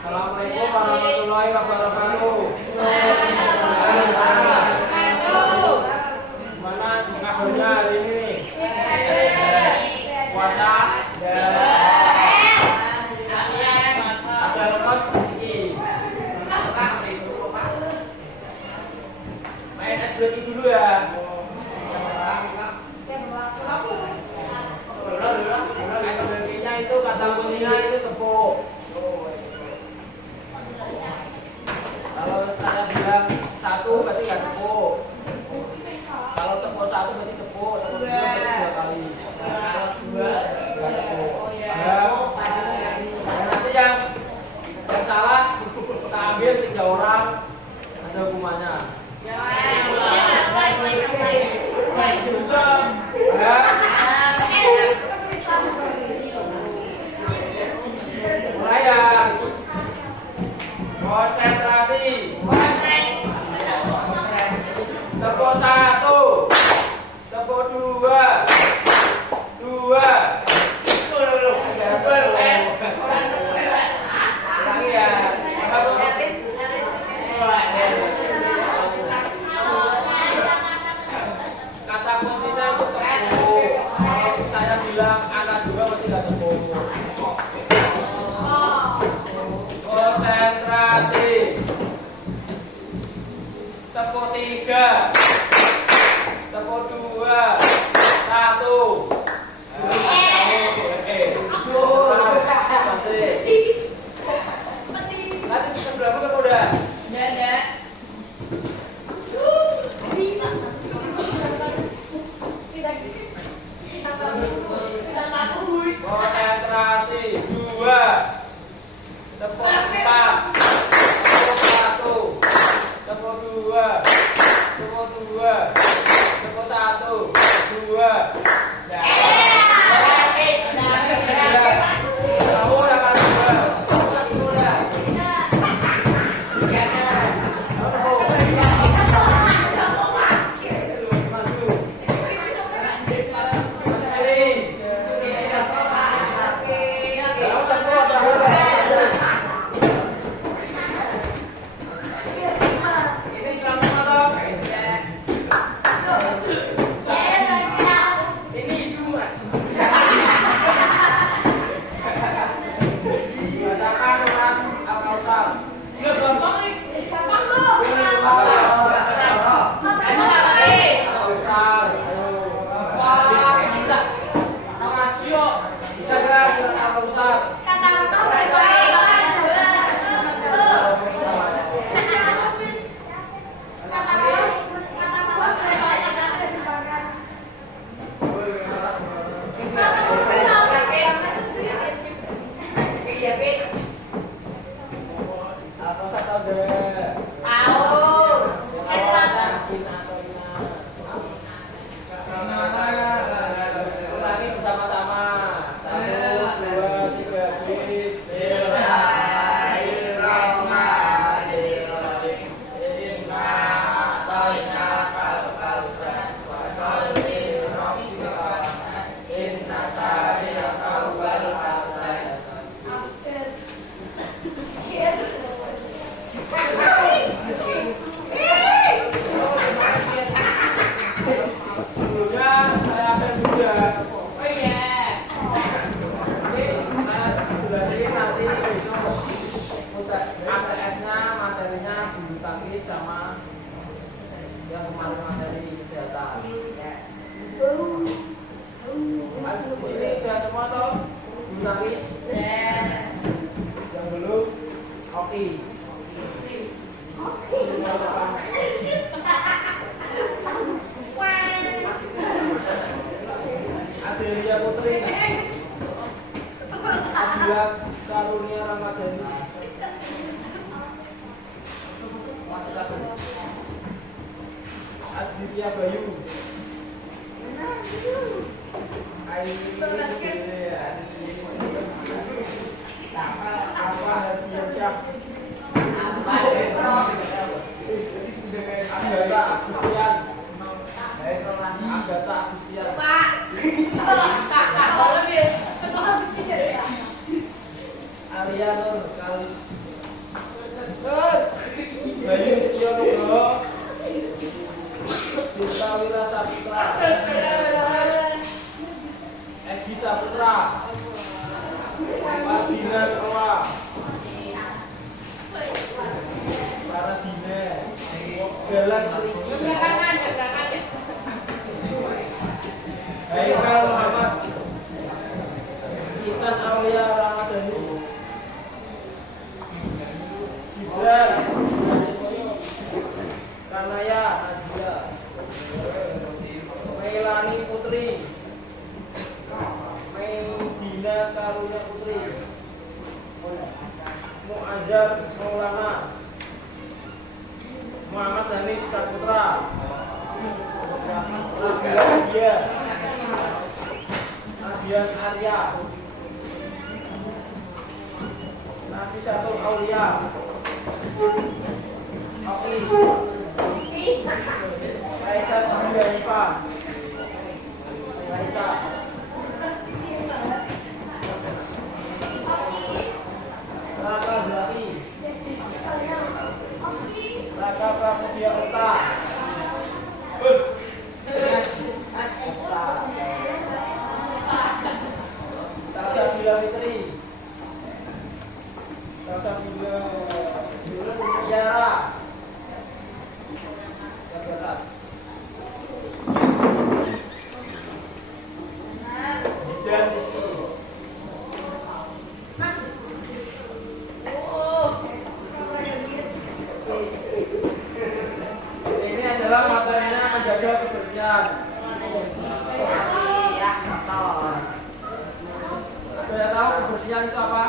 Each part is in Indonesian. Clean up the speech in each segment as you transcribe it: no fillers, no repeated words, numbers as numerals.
Assalamualaikum warahmatullahi wabarakatuh. Gimana kabarnya hari ini? Puasa? Asal lepas ini. Main es batu dulu ya. Es batunya itu kata kuncinya itu tepuk. Kalau saya bilang satu berarti nggak tepuk. Kalau tepuk satu berarti tepuk. Tepuk dua berarti dua kali. Kalau dua nggak tepuk. Nanti yang salah kita ambil 3 orang, ada hukumannya. Mulai ya. Konsentrasi. Tepuk 1, tepuk 2, 2. Ulangi ya. Kata kuncinya itu tepuk. Kalau saya bilang anak 2 berarti nggak tepuk. Konsentrasi. Tepuk 3, tepuk 2, 1. Nanti sebelah bukan udah? Ada. Konsentrasi 2, tepuk 4, tepuk 1, tepuk 2, tepuk 2, tepuk 1, 2. Kamu udah kan 2. Alia Nur Kalis Azhar Maulana, Muhammad Hanis Saputra, Nabila Nadia, Adian Arya, Nafisatul Aulia, Oki, Raisa Hanifah, Raisa, Raka Zaki, Raka Pramudia Ota, Salsabila Fitri, Salsabila Tiara, Zidan Rizky. Ini adalah materinya menjaga kebersihan. Sudah tahu kebersihan itu apa?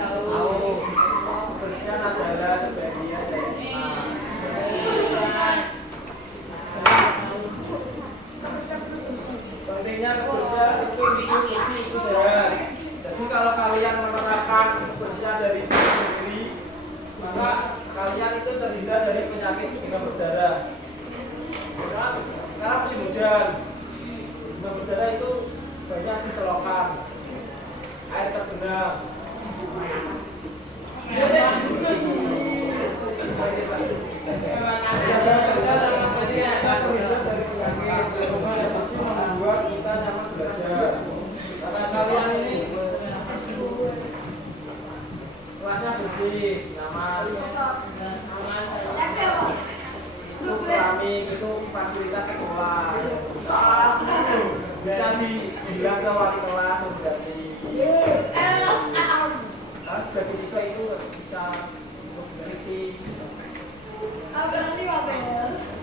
Tahu. Kebersihan adalah sebagian dari pentingnya kebersihan itu bersih itu sehat. Jadi kalau kalian menerapkan kebersihan dari diri sendiri, maka kalian itu terhindar dari penyakit demam berdarah. Karena musim hujan, demam berdarah itu banyak di selokan, air tergenang. Karena kalian ini kelasnya bersih, nyaman. Itu keramik, itu fasilitas sekolah. Bisa dibilang ke wali kelas berarti. Karena sebagai siswa itu bisa kritis.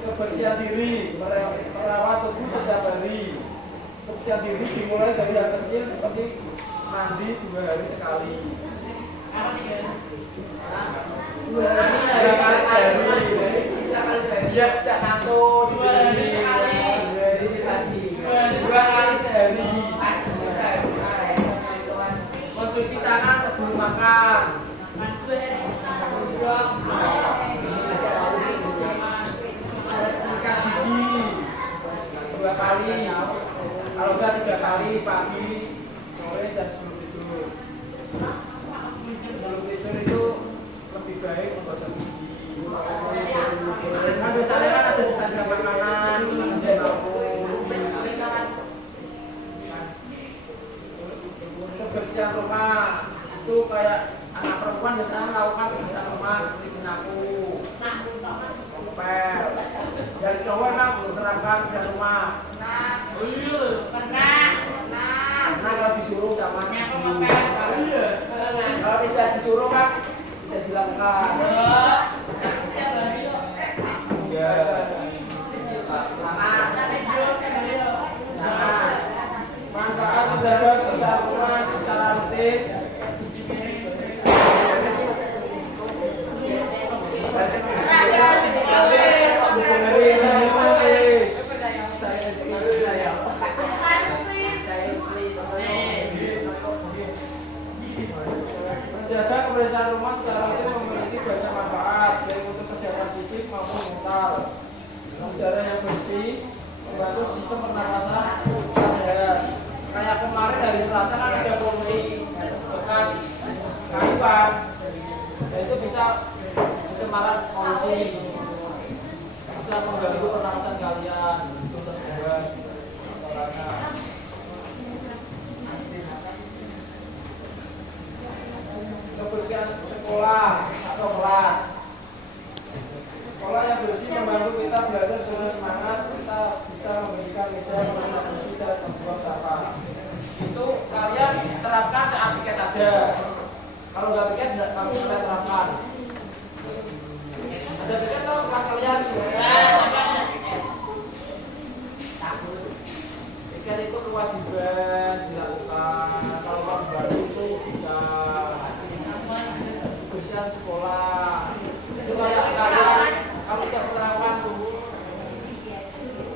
Kebersihan diri, merawat tubuh setiap hari. Kebersihan diri dimulai dari yang kecil seperti mandi 2 hari sekali. 2 kali sehari. Ya tidak ngantuk. 2 kali sehari. Mencuci tangan sebelum makan. Sikat gigi 2 kali. Kalau enggak 3 kali, pagi, sore, dan sebelum tidur. Sebelum tidur itu lebih baik menggosok gigi. Nah, biasanya kan ada sisa-sisa makanan, ada lampu. Kebersihan rumah itu kayak anak perempuan biasanya melakukan kebersihan rumah seperti menyapu, ngepel. Dari cowok memang menerapkan kebersihan rumah. Karena kalau disuruh sama kalau tidak disuruh kan bisa dilakukan. Ya. Manfaat menjaga kebersihan rumah secara rutin. Menjaga kebersihan rumah secara rutin memiliki banyak manfaat, baik untuk kesehatan fisik maupun mental. Udara yang bersih membantu sistem pernapasan sehat. Kayak kemarin hari Selasa kan ada polusi bekas kayuan, dan itu bisa pencemaran polusi, bisa mengganggu pernapasan kalian. Itu tersebut kebersihan sekolah atau kelas. Sekolah yang bersih membantu kita belajar dengan semangat, kita bisa membersihkan meja, memasang bersih dan membuang sampah. Itu kalian terapkan saat piket aja. Kalau nggak piket, tidak kami kita terapkan. Ada piket atau kelas kalian? Piket itu kewajiban dilakukan. Kalau baru itu bisa kebersihan sekolah. Itu kayak kalian kamu tidak melakukan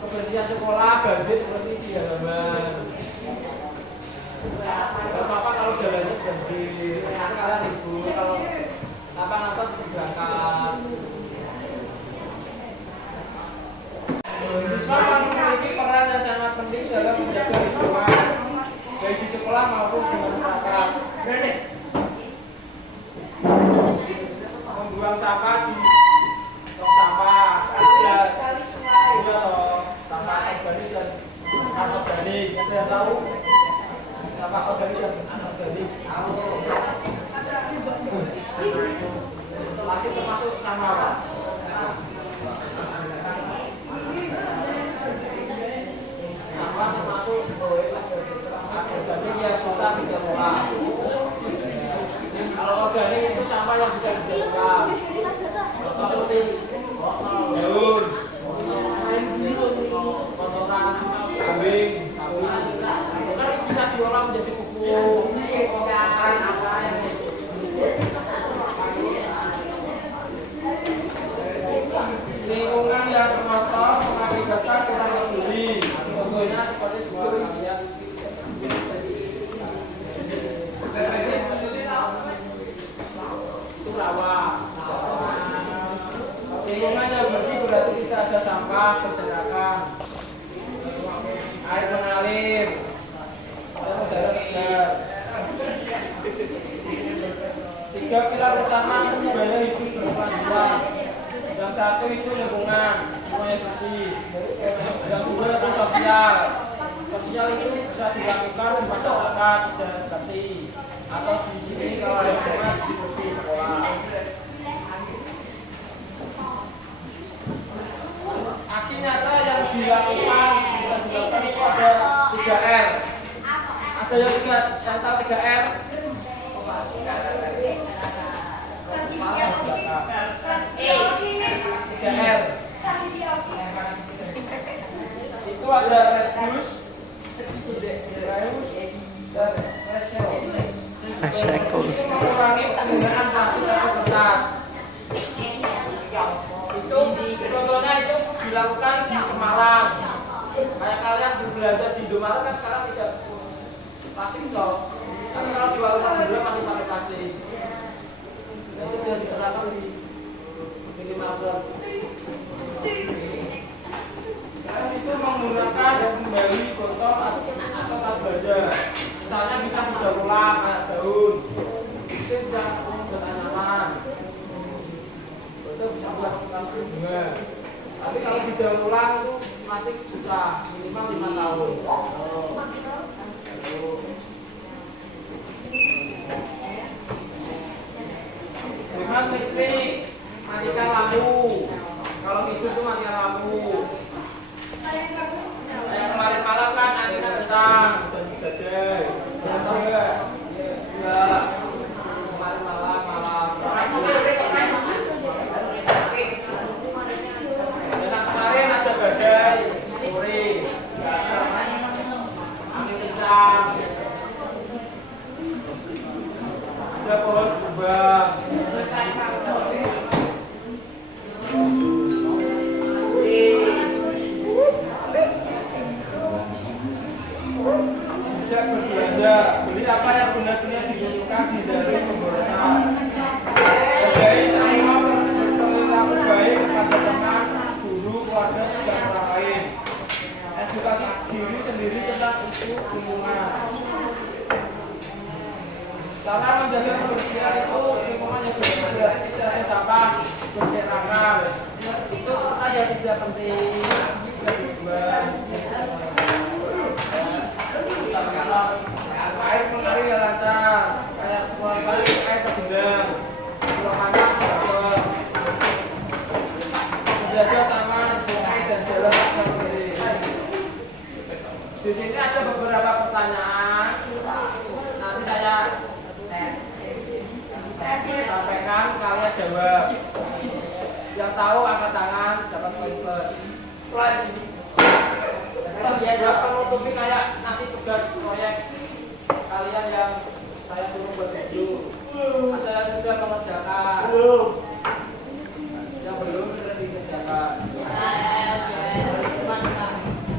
kebersihan sekolah, banjir seperti di halaman. Kalau apa kalau jalannya banjir, nanti kalian libur. Kalau apa berangkat. Siswa memiliki peran yang sangat penting dalam menjaga lingkungan, baik di sekolah maupun di masyarakat. Membuang sampah di tong sampah, sampah organik dan anorganik. Ada yang tahu? Sampah organik dan anorganik. Masih termasuk sampah apa? Sampah termasuk organik yang susah dikelola. Kalau organik itu sampah yang bisa dikelola. Seperti daun, kotoran kambing, itu kan bisa diolah menjadi pupuk. Lingkungan yang kotor mengakibatkan kurang peduli. Contohnya seperti sebuah kalian itu rawa. Lingkungan yang bersih berarti tidak ada sampah berserakan, air mengalir, dan udara segar. 3 pilar utama gaya hidup berkelanjutan. Yang satu itu lingkungan, semuanya bersih. Yang kedua itu sosial. Sosial itu bisa dilakukan di masyarakat, dan berarti atau di sini kalau ada lingkungan bersih sekolah. Aksi nyata yang dilakukan bisa dilakukan itu ada 3R. Ada yang tahu 3R? 3R. Itu ada reduce, dan recycle. Itu mengurangi penggunaan plastik atau kertas. Itu contohnya itu dilakukan di Semarang. Kayak kalian belanja di Indomaret kan sekarang tidak plastik toh. Tapi kalau di warung Madura masih pakai plastik. Itu sudah diterapkan di minimal. Itu menggunakan dan kembali botol atau tas belanja. Misalnya bisa didaur ulang kayak daun. Itu bisa buat tanaman. Itu bisa buat plastik juga. Tapi kalau didaur ulang itu plastik susah, minimal 5 tahun. Hemat listrik, matikan lampu. Kalau tidur itu matikan lampu. Kayak kemarin malam kan anginnya kencang dan badai. Tahu nggak? Ya. Kemarin malam. Dan kemarin ada badai sore. Angin kencang. Ada pohon tumbang. Bijak berbelanja, beli apa yang benar-benar dibutuhkan, hindari pemborosan. Hargai semua perilaku baik kepada teman, guru, keluarga, dan orang lain. Edukasi diri sendiri tentang isu lingkungan. Cara menjaga kebersihan itu lingkungan yang bersih, tidak ada sampah berserakan. Itu aja tidak penting. Air mengalir yang lancar, kayak sekolah kali air tergendam, pulau panas dapat. Menjaga taman, sungai dan jalan yang bersih. Di sini ada beberapa pertanyaan. Nanti saya sampaikan, kalian jawab. Yang tahu angkat tangan dapat poin plus. Dia jawab penutupi kayak nanti tugas proyek kalian yang saya suruh buat video. Ada yang sudah mengerjakan? Yang belum sudah dikerjakan.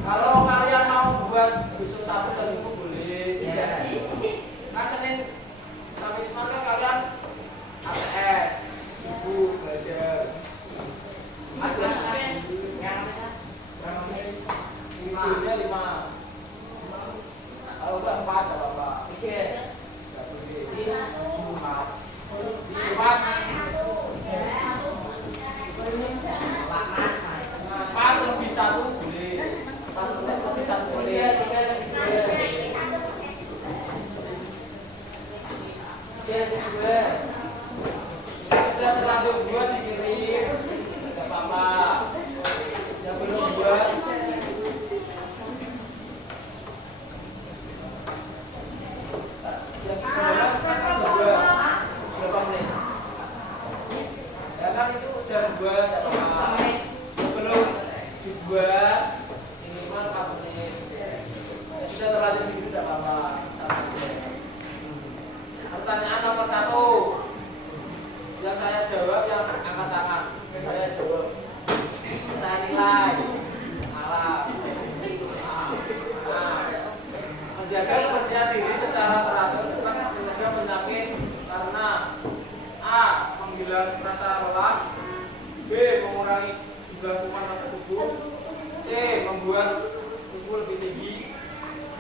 Kalau kalian mau buat besok Sabtu dan Minggu boleh. Nah, Senin sampai Jumat kan kalian ATS, ibu belajar. Minggunya 5. Kalau enggak 4 enggak apa-apa. Enggak boleh. Jumat. Jumat. 4 lebih 1 boleh. 4 lebih 1 boleh. Sudah terlanjur buat dikirim. Enggak apa-apa. Yang belum buat itu sudah dibuat belum dibuat minimal 4 menit sudah terlanjur video tidak apa-apa. Pertanyaan nomor 1 yang saya jawab yang angkat tangan. Saya jawab, saya nilai alam. Menjaga kebersihan diri secara teratur dapat mencegah penyakit karena A. Menghilang rasa lelah, B. Mengurangi jumlah kuman pada tubuh, C. Membuat tubuh lebih tinggi,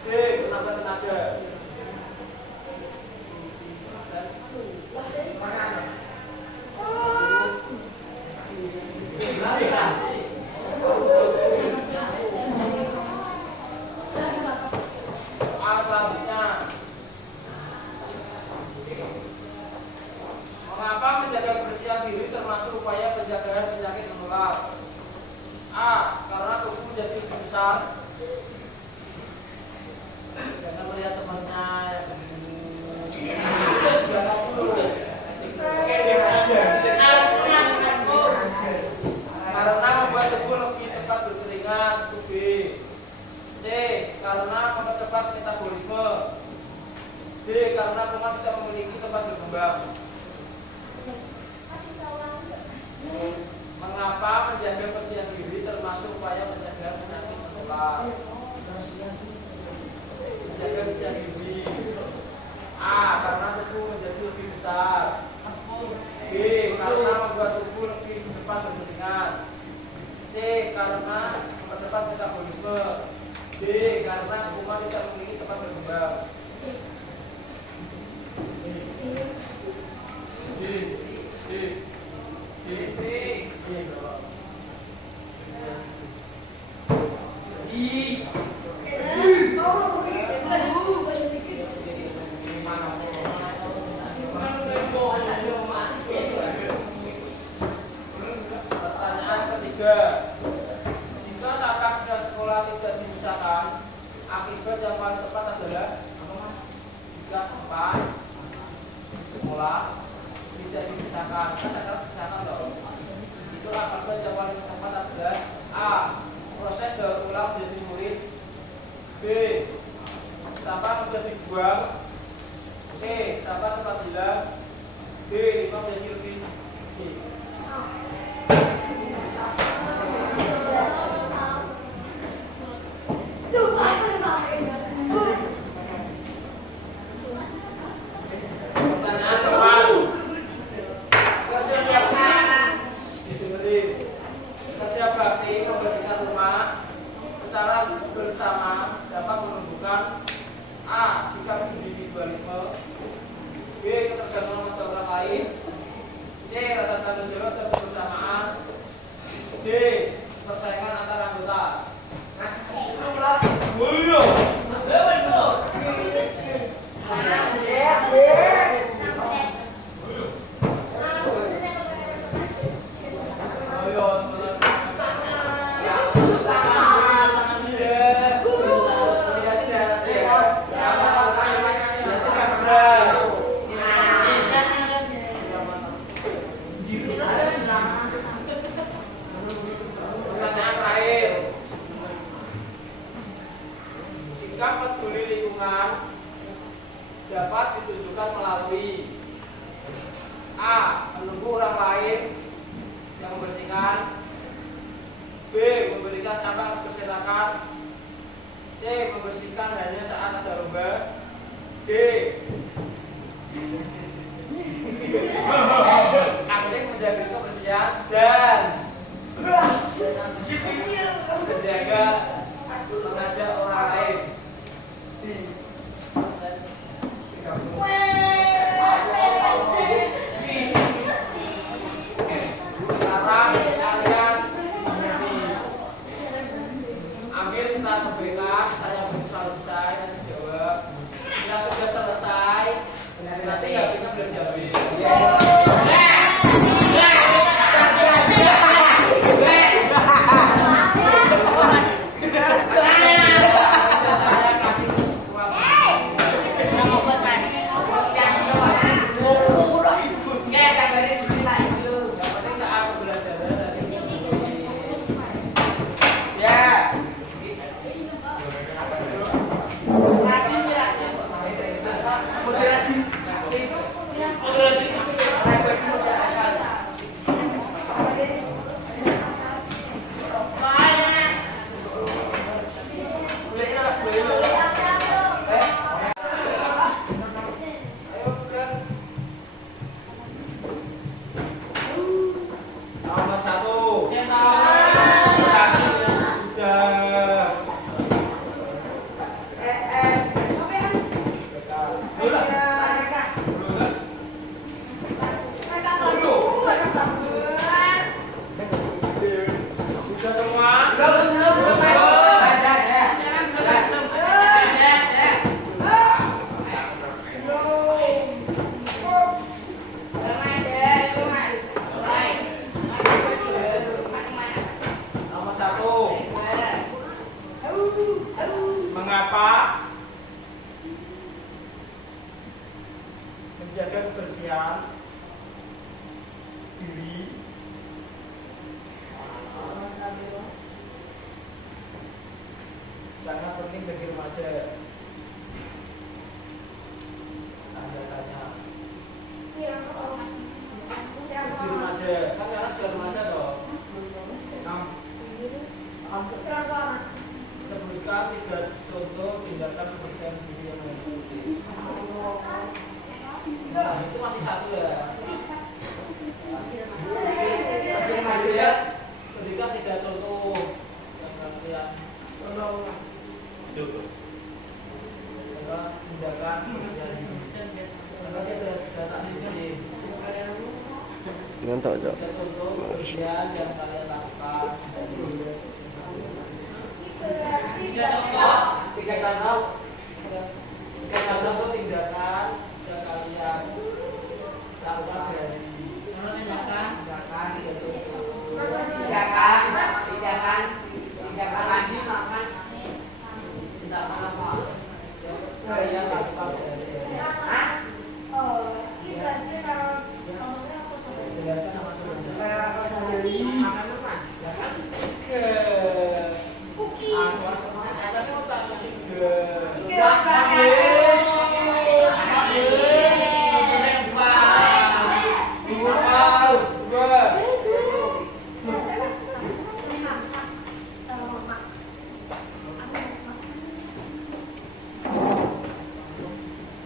D. Menambah tenaga. Selanjutnya, mengapa menjaga kebersihan diri termasuk upaya pencegahan penyakit menular? A. Karena tubuh menjadi lebih besar. Jangan melihat temannya yang karena membuat tubuh lebih cepat berkeringat. B. C. Karena mempercepat metabolisme. D. Karena kuman tidak memiliki tempat berkembang. Mengapa menjaga kebersihan diri termasuk upaya mencegah penyakit menular? Menjaga kebersihan diri. A. Karena tubuh menjadi lebih besar. B. Karena membuat tubuh lebih cepat berkeringat. C. Karena mempercepat metabolisme. D. Karena kuman tidak memiliki tempat berkembang. Pertanyaan ketiga, jika sampah dan sekolah tidak dipisahkan, akibat yang paling tepat adalah jika sampah di sekolah tidak dipisahkan, itu akibat yang paling tepat adalah A. Proses daur ulang menjadi sulit, B. Sampah mudah dibuang, C. Sampah cepat hilang, D. Limbah menjadi lebih bersih. Kerja bakti membersihkan rumah secara bersama dapat menumbuhkan A. Sikap individualisme, B. Ketergantungan pada orang lain, C. G. Angling menjaga kebersihan dan menjaga mengajak orang lain. Sekarang kalian menyanyi. Ambil kita sebutkan, saya beri selesai dan dijawab. Bila sudah selesai, nanti ya kita belum jawab. Nomor 1. Sudah semua? Nomor 1. Mengapa menjaga kebersihan diri sangat penting bagi remaja? Tanda tanya. Bagi remaja, kan kalian sudah remaja toh? Sebutkan 3 contoh tindakan kebersihan diri yang mengikuti. Nah, itu masih 1 ya. Bagi remaja, berikan 3 contoh yang kalian tindakan kebersihan diri. Makanya data ini. Ngantuk, Cok. 3 contoh kebersihan yang kalian lakukan. 3 contoh tindakan yang kalian lakukan sehari-hari. Tindakan apa? Kalian lakukan sehari-hari.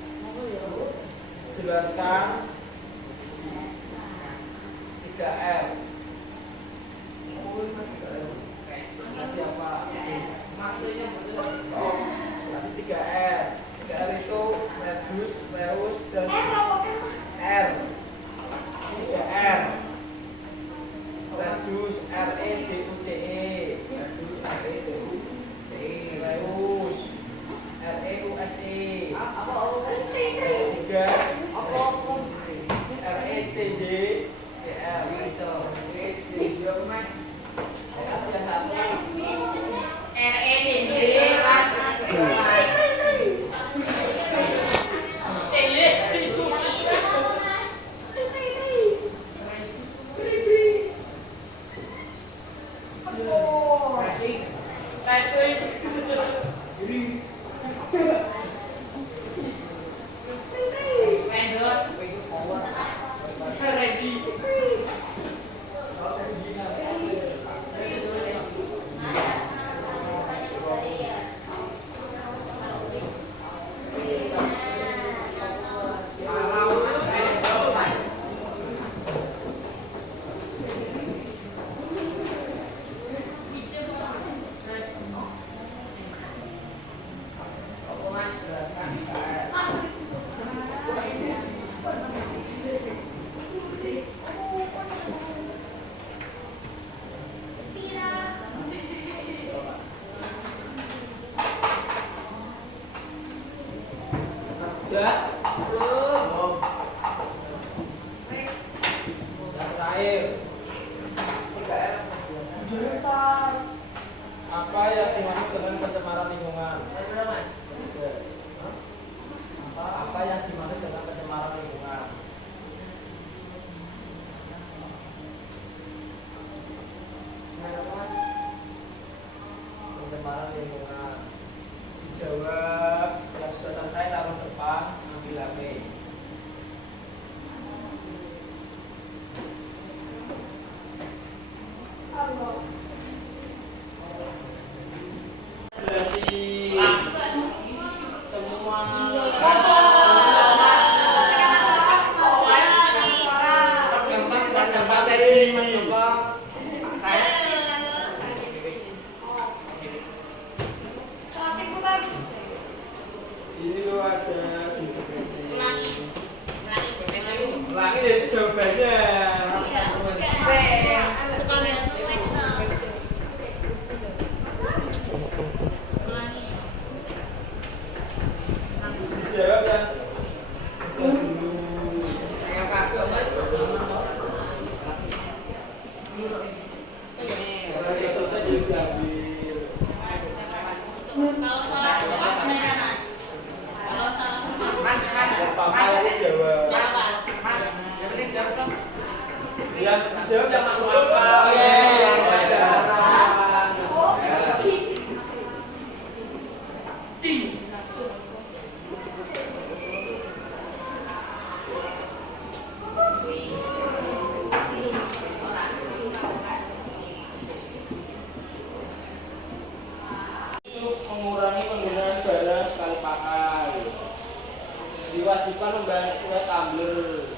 Jelaskan apa itu? Jelaskan 3R. Nanti apa? Oh, nanti 3R. 3R itu reduce, reuse, dan R. 3R. Reduce, R-E-D-U-C-E. Reduce, R-E-D-U-C-E. Reuse, R-E-U-S-E. 3. R-E-C-J, C-R, recycle. air. Apa yang dimaksud dengan pencemaran lingkungan? Apa yang dimaksud dengan pencemaran lingkungan? Pencemaran lingkungan. Dijawab yang sudah selesai taruh depan, ambil HP. Ini lo ada ulangi deh itu jawabannya. Jawab ya. Yang jawab yang masuk akal. Untuk mengurangi penggunaan barang sekali pakai, diwajibkan membayar kue tumbler.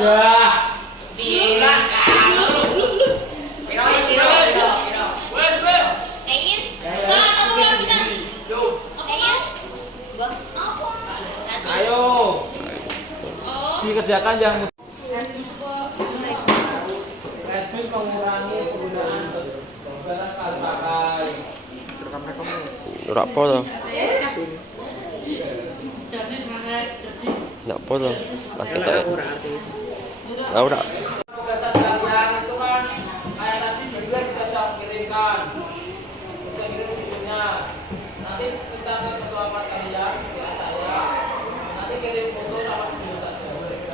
Dah. Ayo. Dikerjakan yang Redbus mengurangi penggunaan barang sekali pakai. Ora apa to? Ndak apa to? Lagi tak. Ora. Tugasan kalian itu kan kayak tadi juga kita kirimkan. Kita kirim videonya. Nanti kita ke ketua kelas kalian, ke saya. Nanti kirim foto sama video saja.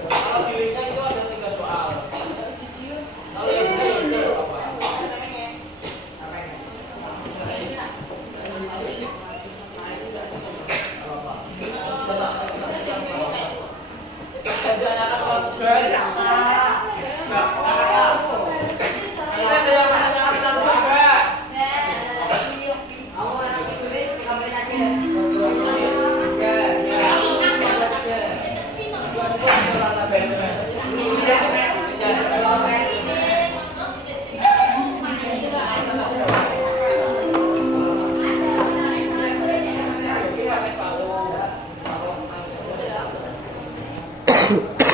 Kalau di linknya itu ada 3 soal. Kalau yang itu apa? Hehehe